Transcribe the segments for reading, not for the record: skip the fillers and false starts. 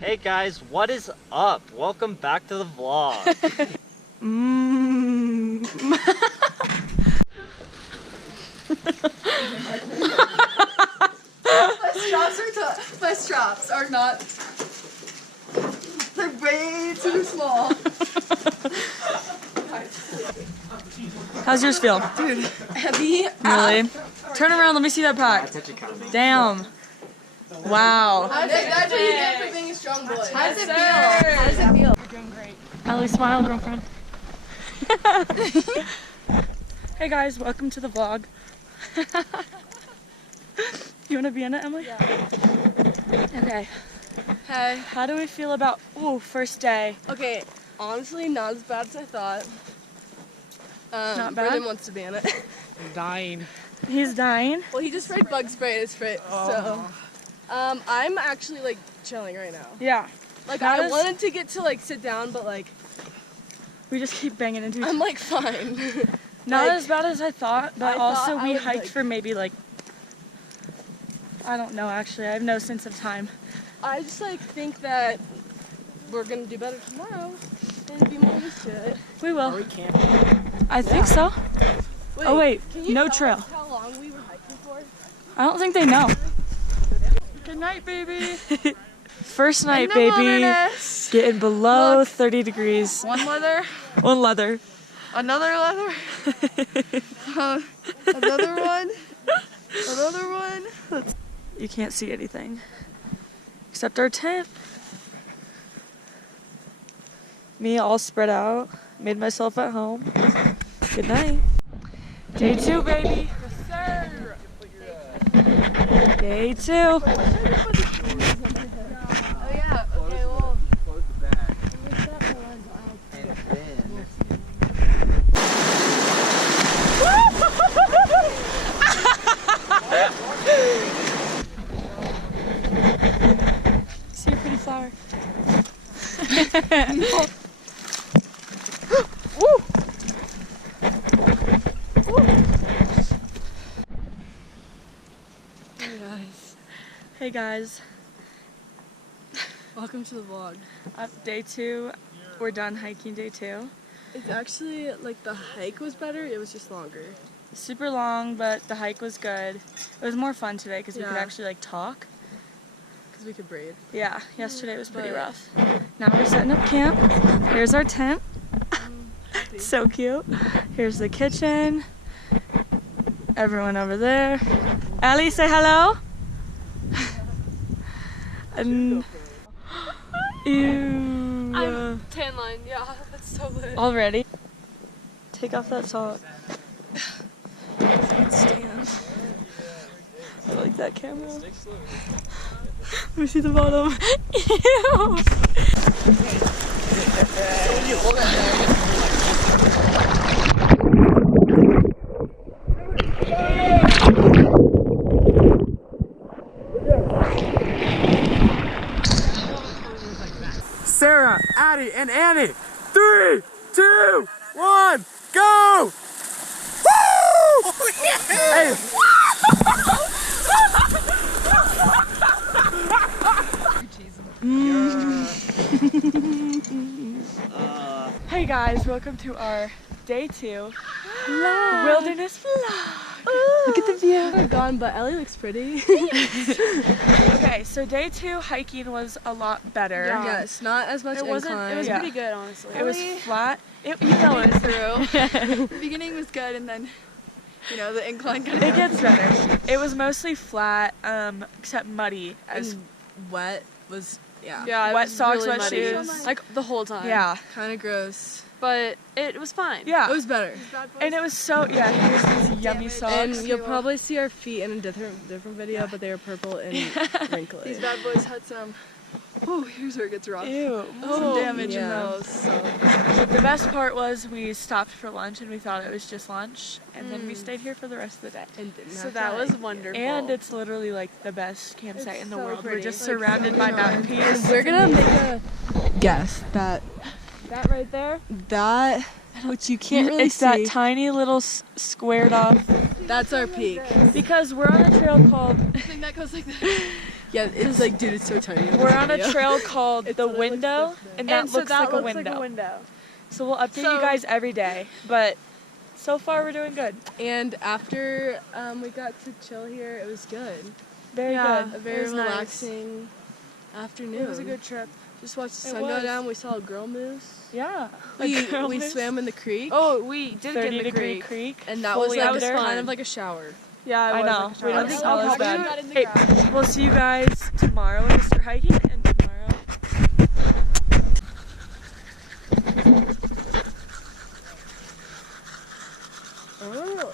Hey guys, what is up? Welcome back to the vlog. My straps are not. They're way too small. How's yours feel? Dude, heavy. Really? Turn around, let me see that pack. Damn. Wow. That's what you get for being a strong boy. How does it feel? How does it feel? You're doing great. Ellie, smile, girlfriend. Hey guys, welcome to the vlog. You want to be in it, Emily? Yeah. Okay. Hey. How do we feel about, first day? Okay, honestly, not as bad as I thought. Not bad? Brendan wants to be in it. I'm dying. He's dying. Well, he just sprayed bug spray in his face, so. I'm actually like chilling right now. Yeah. Like That I is- wanted to get to like sit down, but like We just keep banging into each other. I'm like fine. Not like, as bad as I thought, but I thought also I we would, hiked like- for maybe like, I don't know actually, I have no sense of time. I just like think that we're gonna do better tomorrow and be more used to it. We will. We can't. I think so. Oh wait, can you no tell trail. us how long we were hiking for? I don't think they know. Good night, baby. First night, In the baby. wilderness. Getting below Look. 30 degrees. One leather, One leather. another leather, another one, another one. You can't see anything except our tent. Me all spread out. Made myself at home. Good night. Day 2, baby. Yes, sir. Day 2. Oh yeah. Okay. Well. Close the bag. And then... See your pretty flower. Woo! Hey guys. Hey guys, Welcome to the vlog. day 2. We're done hiking day 2. It's actually like the hike was better. It was just longer. Super long, but the hike was good. It was more fun today because we could Yeah. actually like talk. Cause we could breathe. Yeah, yesterday was pretty But- rough. Now we're setting up camp. Here's our tent. So cute. Here's the kitchen. Everyone over there. Ellie, say hello. And ew. Tan line. Yeah, that's so lit. Already. Take off that top. Stand. I like that camera. Let me see the bottom. Ew. Sarah, Addie, and Annie. 3, 2, 1, go! Woo! Hey. Hey guys, welcome to our day 2 wilderness vlog. Look at the view. We're gone, but Ellie looks pretty. Okay, so day 2 hiking was a lot better. Yes, not as much It wasn't- incline. it was pretty good, honestly. It was flat. You know it. through. The beginning was good, and then, the incline kind It gets better. It was mostly flat, except muddy. As And wet was Yeah, it wet was socks, really wet muddy. shoes. Like the whole time. Yeah, kind of gross. But it was fine. yeah. It was better. And it was so, here's these yummy it. socks. And you'll probably see our feet in a different video, but they were purple and wrinkly. These bad boys had some. Oh, here's where it gets rough. Ew. Some damage in yeah. those. So. The best part was we stopped for lunch and we thought it was just lunch, and then we stayed here for the rest of the day. And didn't So have that to was hike. wonderful. And it's literally like the best campsite in the so world. We're pretty. just Like, surrounded by mountain peaks. We're gonna make a guess that right there. that which you can't really it's see. that tiny little squared off. That's our peak. Because we're on a trail called I think that goes like that. Yeah, it's like, dude, it's so tiny. We're on a trail called The Window, and that so looks like a window. So we'll update you guys every day, but so far we're doing good. And after we got to chill here, it was good. Very good. A very It was nice. relaxing afternoon. It was a good trip. Just watched the sun was. go down. We saw a girl moose. Yeah. We swam in the creek. Oh, we did get in the 30-degree creek. And that was fully like under. kind of like a shower. Yeah, I know. We I didn't think smell I'll as bad. got in the Hey, ground. we'll see you guys tomorrow when we start hiking, and tomorrow. Oh.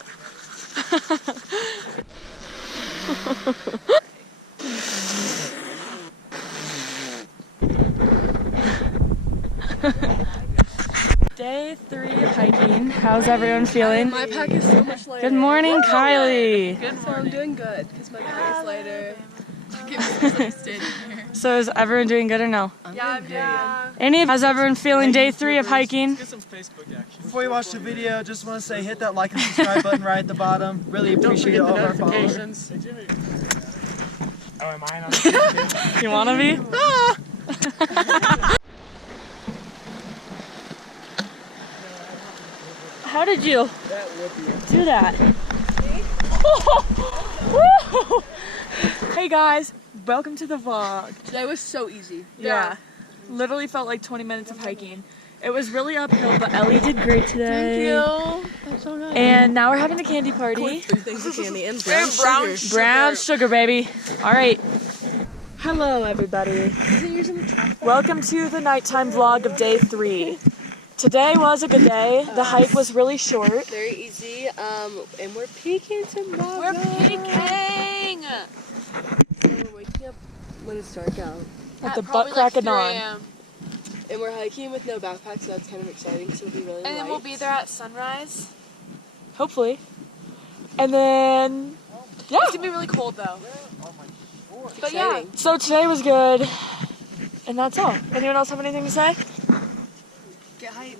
Day 3 of hiking. How's everyone feeling? My pack is so much lighter. Good morning, Kylie. So I'm doing good because my pack is lighter. Give me some standing here. So is everyone doing good or no? Yeah. How's everyone feeling day 3 of hiking? Before you watch the video, just want to say hit that like and subscribe button right at the bottom. Really appreciate all of our followers. Oh, am I on? You wanna be? How did you do that? Woo! Hey guys, welcome to the vlog. Today was so easy. Yeah. Literally felt like 20 minutes of hiking. It was really uphill, but Ellie did great today. Thank you. That's so nice. And now we're having a candy party. 3 things of candy and brown sugar. Brown sugar, baby. All right. Hello, everybody. Isn't yours in the trash? Welcome to the nighttime vlog of day 3. Today was a good day. The hike was really short. Very easy. And we're peeking tomorrow. We're peeking! We're waking up when it's dark out. At the butt crack of dawn. And we're hiking with no backpacks, so that's kind of exciting because it'll be really light. And then we'll be there at sunrise. Hopefully. And then, yeah. It's gonna be really cold though. But yeah. Exciting. So today was good. And that's all. Anyone else have anything to say? Get hype.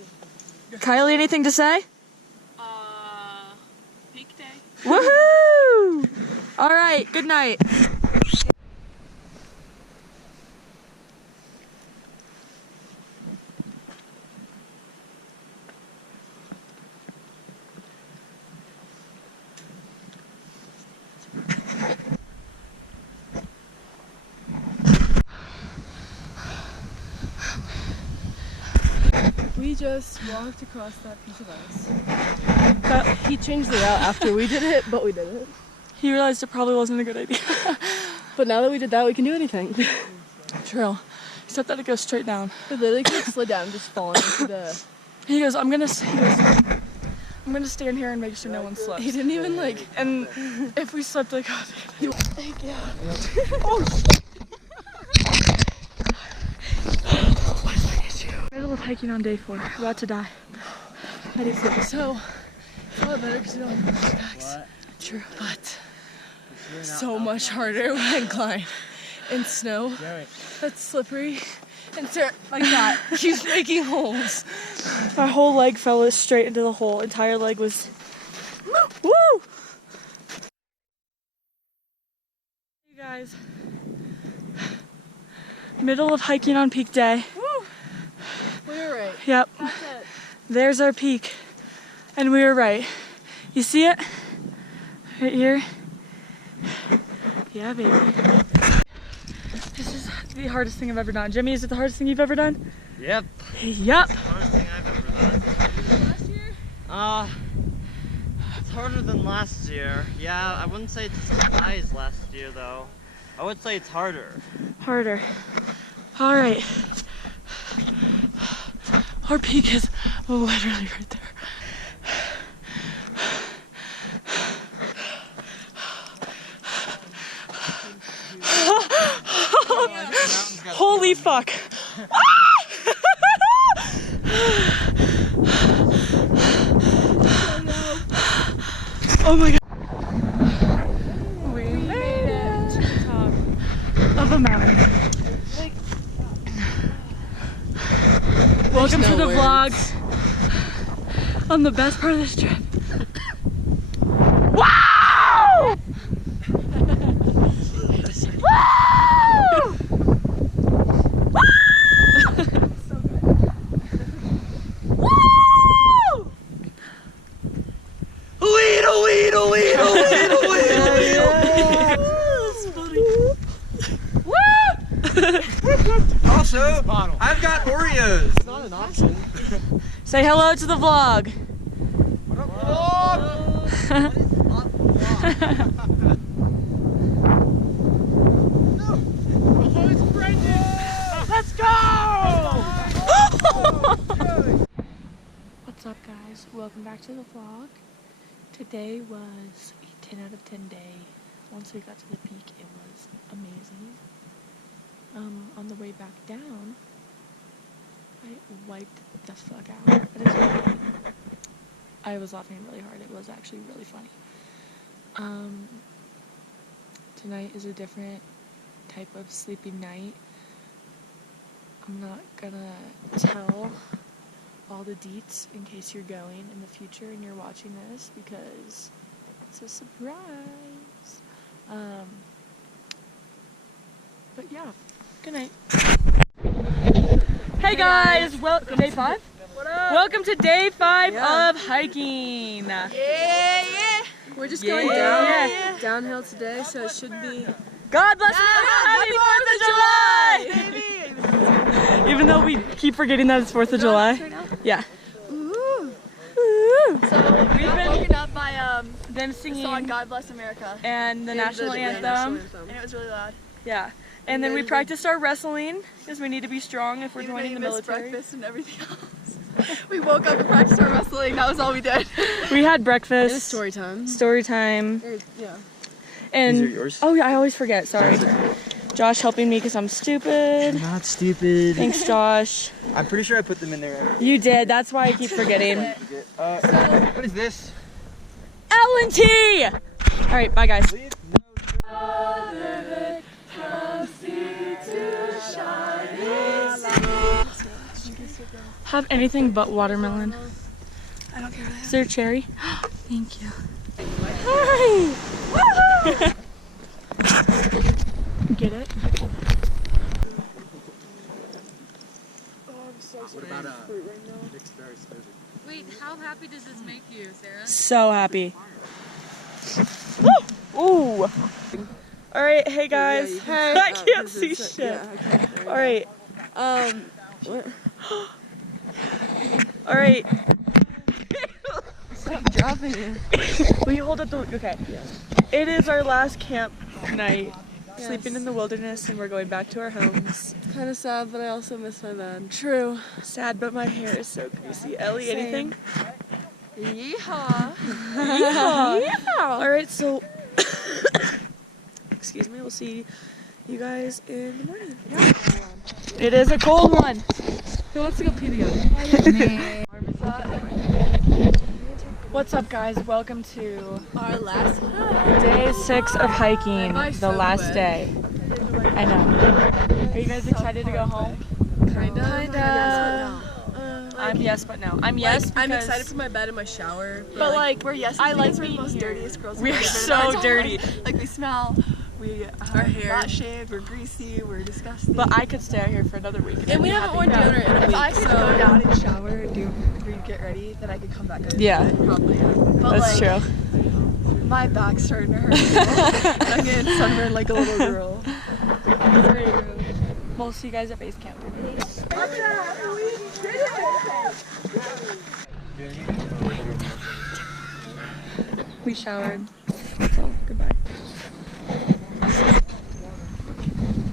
Kylie, anything to say? Peak day. Woohoo! All right, good night. We just walked across that piece of ice. He changed the route after we did it, but we did it. He realized it probably wasn't a good idea. But now that we did that, we can do anything. True. Except that it goes straight down. We literally could have slid down and just fallen into the... He goes, I'm gonna stand here and make sure no one slips. He didn't even like... And if we slipped, like, oh, middle of hiking on day 4. About to die. How do you feel? So, it's a lot better because we don't have backpacks. True. But so much harder when I climb in snow. That's slippery. And Sarah, like that, keeps making holes. My whole leg fell straight into the hole. Entire leg was... Woo! Hey guys. Middle of hiking on peak day. We were right. Yep. That's it. There's our peak. And we were right. You see it? Right here? Yeah, baby. This is the hardest thing I've ever done. Jimmy, is it the hardest thing you've ever done? Yep. Yep. Hardest thing I've ever done. Last year? It's harder than last year. Yeah, I wouldn't say it's as high as last year though. I would say it's harder. Harder. All right. Our peak is literally right there. Holy fuck. Oh my god. We made it to the top of a mountain. Welcome to the vlogs on the best part of this trip. Wow! Woo! Also, I've got Oreos. It's not an option. Say hello to the vlog. Let's go! What's up, guys? Welcome back to the vlog. Today was a 10 out of 10 day. Once we got to the peak, it was amazing. On the way back down, I wiped the fuck out. I was laughing really hard. It was actually really funny. Tonight is a different type of sleeping night. I'm not gonna tell all the deets in case you're going in the future and you're watching this because it's a surprise. But yeah, good night. Hey guys, day 5? What up? Welcome to day 5 of hiking. We're just Yeah. going downhill today, so it should be. God bless America! Happy 4th of July! Even though we keep forgetting that it's 4th of July. Yeah. Ooh. Woo. So we've been woken up by Them the singing song God Bless America. and the national anthem. And it was really loud. Yeah. And then we practiced our wrestling because we need to be strong if we're Even though joining you the missed military. breakfast and everything else. We woke up and practiced our wrestling. That was all we did. We had breakfast. It's story time. Story time. Yeah. And These are yours? oh yeah, I always forget. Sorry. Josh helping me because I'm stupid. Not stupid. Thanks, Josh. I'm pretty sure I put them in there. You did. That's why I keep forgetting. What is this? L&T! All right, bye guys. Have anything but watermelon. I don't care. Is there cherry? Thank you. Hi! Get it? What about Wait, how happy does this make you, Sarah? So happy. Ooh! Alright, hey guys. Hey. I can't see shit. Alright. Alright. Stop dropping it. Will you hold up the... Okay. It is our last camp night. Sleeping in the wilderness and we're going back to our homes. Kind of sad, but I also miss my bed. True. Sad, but my hair is so greasy. Ellie, Same. anything? Yeehaw. Yeehaw! Alright, so... Excuse me, we'll see you guys in the morning. It is a cold one. Who wants to go pee together? What's up, guys? Welcome to Our last day 6 of hiking, the last day. I know. Are you guys excited to go home? Kinda. I'm yes, but no. I'm yes because... I'm excited for my bed and my shower. But like, We're yes. I like we're the being most here. dirtiest girls. We're we've ever so met in our dirty. lives. Like we smell. We Our hair. not shaved. We're greasy. We're disgusting. But I could stay out here for another week. And we haven't worn deodorant in a if I week, could so. go down and shower and get ready, then I could come back. And Yeah. do it, probably. But That's like, true. my back's starting to hurt. I'm getting sunburned like a little girl. We'll see you guys at base camp. We showered. So, goodbye.